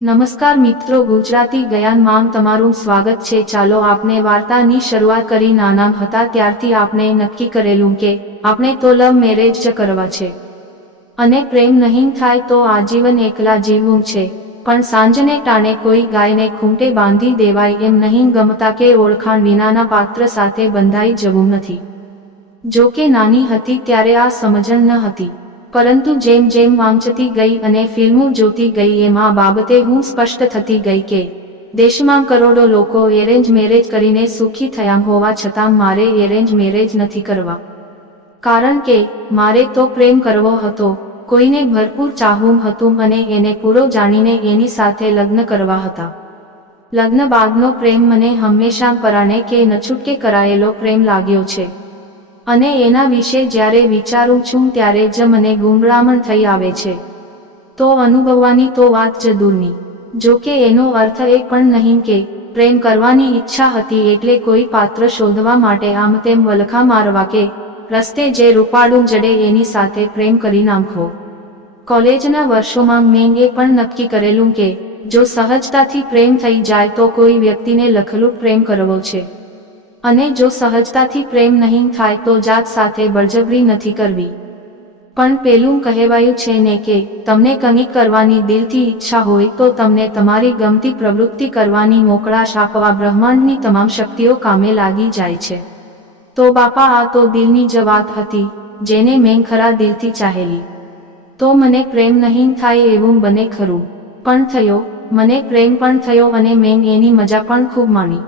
નમસ્કાર મિત્રો, ગુજરાતી જ્ઞાનમાં તમારું સ્વાગત છે। ચાલો આપણે વાર્તાની શરૂઆત કરી। નાના હતા ત્યારથી આપણે નક્કી કરેલું કે આપણે તો લવ મેરેજ જ કરવા છે અને પ્રેમ નહીં થાય તો આજીવન એકલા જીવવું છે। પણ સાંજને ટાણે કોઈ ગાયને ખૂંટે બાંધી દેવાય એમ નહીં ગમતા કે ઓળખાણ વિનાના પાત્ર સાથે બંધાઈ જવું નથી। જો કે નાની હતી ત્યારે આ સમજણ ન હતી, પરંતુ જેમ જેમ વાંચતી ગઈ અને ફિલ્મો જોતી ગઈ એમ આ બાબતે હું સ્પષ્ટ થતી ગઈ કે દેશમાં કરોડો લોકો એરેન્જ મેરેજ કરીને સુખી થયા હોવા છતાં મારે એરેન્જ મેરેજ નથી કરવા। કારણ કે મારે તો પ્રેમ કરવો હતો, કોઈને ભરપૂર ચાહવું હતું અને એને પૂરો જાણીને એની સાથે લગ્ન કરવા હતા। લગ્ન બાદનો પ્રેમ મને હંમેશા પરાણે કે નછૂટકે કરાયેલો પ્રેમ લાગ્યો છે અને એના વિશે જ્યારે વિચારું છું ત્યારે જ મને ગુંગળામણ થઈ આવે છે। તો અનુભવવાની તો વાત જ દૂરની। જો કે એનો અર્થ એ પણ નહીં કે પ્રેમ કરવાની ઈચ્છા હતી એટલે કોઈ પાત્ર શોધવા માટે આમ તેમ વલખા મારવા કે રસ્તે જે રૂપાળું જડે એની સાથે પ્રેમ કરી નાખવો। કોલેજના વર્ષોમાં મેં એ પણ નક્કી કરેલું કે જો સહજતાથી પ્રેમ થઈ જાય તો કોઈ વ્યક્તિને લખલૂટ પ્રેમ કરવો છે અને જો સહજતાથી પ્રેમ નહીં થાય તો જાત સાથે બળજબરી નથી કરવી। પણ પેલું કહેવાયું છે ને કે તમને કંઈક કરવાની દિલથી ઈચ્છા હોય તો તમને તમારી ગમતી પ્રવૃત્તિ કરવાની મોકળાશ આપવા બ્રહ્માંડની તમામ શક્તિઓ કામે લાગી જાય છે। તો બાપા, આ તો દિલની જ વાત હતી જેને મેં ખરા દિલથી ચાહેલી। તો મને પ્રેમ નહીં થાય એવું બને ખરું, પણ થયો। મને પ્રેમ પણ થયો અને મેં એની મજા પણ ખૂબ માણી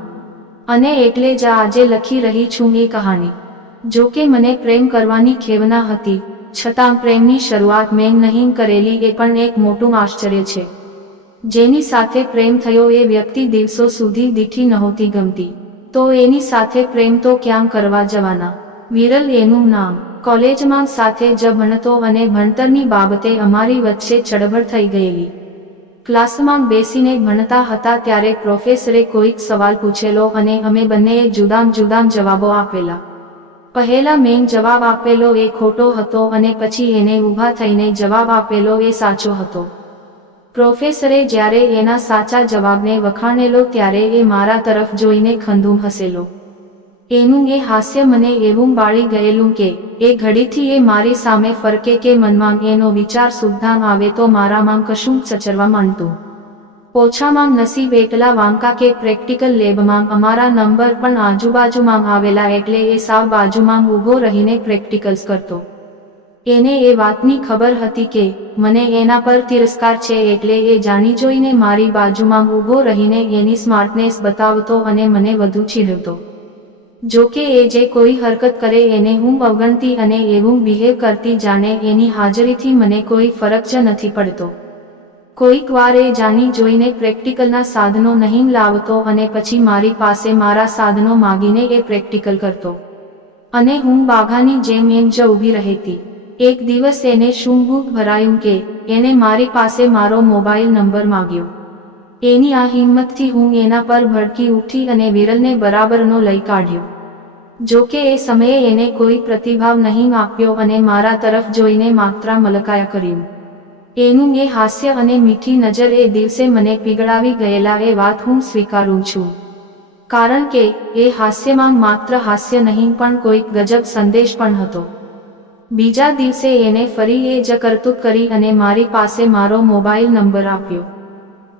અને એટલે જ આજે લખી રહી છું એ કહાની। જો કે મને પ્રેમ કરવાની ખેવના હતી, છતાં પ્રેમની શરૂઆત મેં નહીં કરેલી એ પણ એક મોટું આશ્ચર્ય છે। જેની સાથે પ્રેમ થયો એ વ્યક્તિ દિવસો સુધી દીઠી નહોતી ગમતી, તો એની સાથે પ્રેમ તો ક્યાં કરવા જવાના। વિરલ એનું નામ। કોલેજમાં સાથે જ ભણતો અને ભણતરની બાબતે અમારી વચ્ચે ચળવળ થઈ ગયેલી। ક્લાસમાં બેસીને ભણતા હતા ત્યારે પ્રોફેસરે કોઈક સવાલ પૂછેલો અને અમે બંનેએ જુદાં જુદાં જવાબો આપેલા। પહેલા મેં જવાબ આપેલો એ ખોટો હતો અને પછી એને ઊભા થઈને જવાબ આપેલો એ સાચો હતો। પ્રોફેસરે જ્યારે એના સાચા જવાબને વખાણેલો ત્યારે એ મારા તરફ જોઈને ખંધુમ હસેલો। એનું એ હાસ્ય મને એવું બાળી ગયેલું કે એ ઘડીથી એ મારી સામે ફરકે કે મનમાં એનો વિચાર સુદ્ધા આવે તો મારામાં કશું ચચરવા માંડતું। ઓછામાં નસીબ એટલા વાંકા કે પ્રેક્ટિકલ લેબમાં અમારા નંબર પણ આજુબાજુમાં આવેલા એટલે એ સાવ બાજુમાં ઊભો રહીને પ્રેક્ટિકલ્સ કરતો। એને એ વાતની ખબર હતી કે મને એના પર તિરસ્કાર છે એટલે એ જાણી જોઈને મારી બાજુમાં ઊભો રહીને એની સ્માર્ટનેસ બતાવતો અને મને વધુ ચીડવતો। જો કે એ જે કોઈ હરકત કરે એને હું અવગણતી અને એવું બિહેવ કરતી જાણે એની હાજરીથી મને કોઈ ફરક જ નથી પડતો। કોઈક વાર એ જાણી જોઈને પ્રેક્ટિકલના સાધનો નહીં લાવતો અને પછી મારી પાસે મારા સાધનો માગીને એ પ્રેક્ટિકલ કરતો અને હું બાઘાની જેમ એમ જ ઊભી રહેતી। એક દિવસ એને શું ભૂખ ભરાયું કે એને મારી પાસે મારો મોબાઈલ નંબર માગ્યો। એની આ હિંમતથી હું એના પર ભડકી ઉઠી અને વિરલને બરાબરનો લઈ કાઢ્યો। જો કે એ સમયે એને કોઈ પ્રતિભાવ નહીં આપ્યો અને મારા તરફ જોઈને માત્ર મલકાયા કર્યું। એનું એ હાસ્ય અને મીઠી નજર એ દિવસે મને પીગળાવી ગયેલા એ વાત હું સ્વીકારું છું, કારણ કે એ હાસ્યમાં માત્ર હાસ્ય નહીં પણ કોઈક ગજબ સંદેશ પણ હતો। બીજા દિવસે એને ફરી એ જ કરતૂત કરી અને મારી પાસે મારો મોબાઈલ નંબર આપ્યો।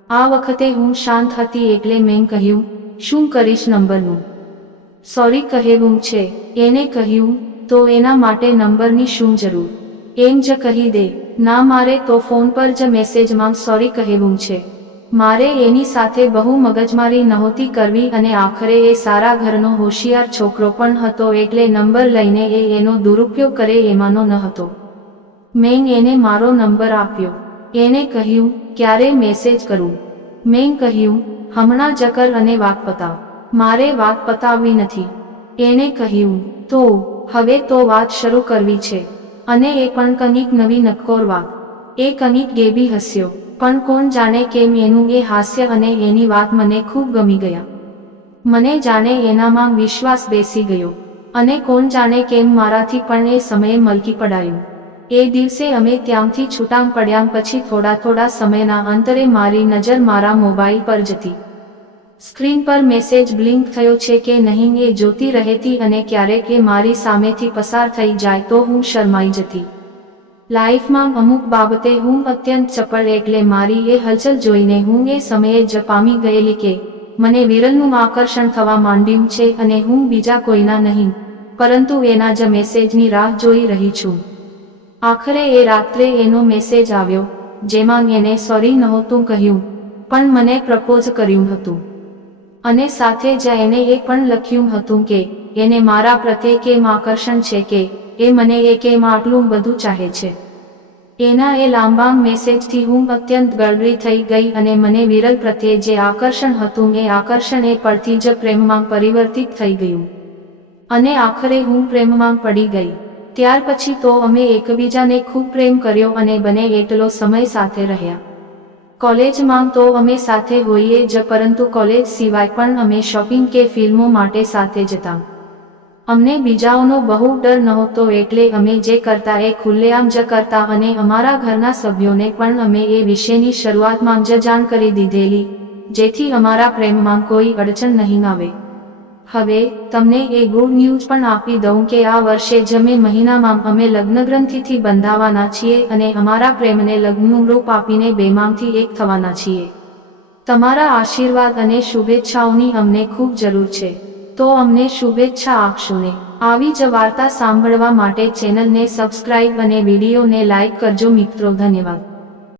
આ વખતે હું શાંત હતી એટલે મેં કહ્યું, શું કરીશ નંબરનું? સોરી કહેવું છે। એને કહ્યું, તો એના માટે નંબરની શું જરૂર? એમ જ કહી દે। ના, મારે તો ફોન પર જ મેસેજમાં સોરી કહેવું છે। મારે એની સાથે બહુ મગજમારી નહોતી કરવી અને આખરે એ સારા ઘરનો હોશિયાર છોકરો પણ હતો એટલે નંબર લઈને એ એનો દુરુપયોગ કરે એમાંનો ન હતો। મેં એને મારો નંબર આપ્યો। એને કહ્યું, ક્યારે મેસેજ કરું? મેં કહ્યું, હમણાં જ કર અને વાત પતાવ। મારે વાત પતાવવી નથી। એને કહ્યું, તો હવે તો વાત શરૂ કરવી છે અને એ પણ કંઈક નવી નક્કોર વાત। એ કંઈક ગેબી હસ્યો, પણ કોણ જાણે કેમ એનું એ હાસ્ય અને એની વાત મને ખૂબ ગમી ગયા। મને જાણે એનામાં વિશ્વાસ બેસી ગયો અને કોણ જાણે કેમ મારાથી પણ એ સમયે મલકી પડાયું। એ દિવસે અમે ત્યાંથી છૂટાં પડ્યા પછી થોડા સમયના અંતરે મારી નજર મારા મોબાઈલ પર જતી. સ્ક્રીન પર મેસેજ બ્લિંક થયો છે કે નહીં એ જોતી રહેતી અને ક્યારેક એ મારી સામેથી પસાર થઈ જાય તો હું શરમાઈ જતી. લાઈફમાં અમુક બાબતે હું અત્યંત ચપળ એટલે મારી એ હલચલ જોઈને હું એ સમયે જ પામી ગયેલી કે મને વિરલનું આકર્ષણ થવા માંડ્યું છે અને હું બીજા કોઈના નહીં પરંતુ એના જ મેસેજની રાહ જોઈ રહી છું. આખરે એ રાત્રે એનો મેસેજ આવ્યો જેમાં એને સોરી નહોતું કહ્યું પણ મને પ્રપોઝ કર્યું હતું અને સાથે જ એને એ પણ લખ્યું હતું કે એને મારા પ્રત્યે કેમ આકર્ષણ છે કે એ મને એ કેમ આટલું બધું ચાહે છે. એના એ લાંબા મેસેજથી હું અત્યંત ગળગળી થઈ ગઈ અને મને વિરલ પ્રત્યે જે આકર્ષણ હતું એ આકર્ષણ એ પળથી જ પ્રેમમાં પરિવર્તિત થઈ ગયું અને આખરે હું પ્રેમમાં પડી ગઈ. ત્યાર પછી તો અમે એકબીજાને ખૂબ પ્રેમ કર્યો અને બને એટલો સમય સાથે રહ્યા. કોલેજમાં તો અમે સાથે હોઈએ જ પરંતુ કોલેજ સિવાય પણ અમે શોપિંગ કે ફિલ્મો માટે સાથે જતા. અમને બીજાઓનો બહુ ડર નહોતો એટલે અમે જે કરતા એ ખુલ્લેઆમ જ કરતા અને અમારા ઘરના સભ્યોને પણ અમે એ વિશેની શરૂઆતમાં જ જાણ કરી દીધેલી જેથી અમારા પ્રેમમાં કોઈ અડચણ નહીં આવે. હવે તમને એ ગુડ ન્યૂઝ પણ આપી દઉં કે આ વર્ષે જ મે મહિનામાં અમે લગ્નગ્રંથિથી બંધાવાના છીએ અને અમારા પ્રેમને લગ્નનું રૂપ આપીને બેમાંથી એક થવાના છીએ. તમારા આશીર્વાદ અને શુભેચ્છાઓની અમને ખૂબ જરૂર છે તો અમને શુભેચ્છા આપશો ને. આવી જ વાર્તા સાંભળવા માટે ચેનલને સબસ્ક્રાઇબ અને વિડીયોને લાઇક કરજો મિત્રો. ધન્યવાદ.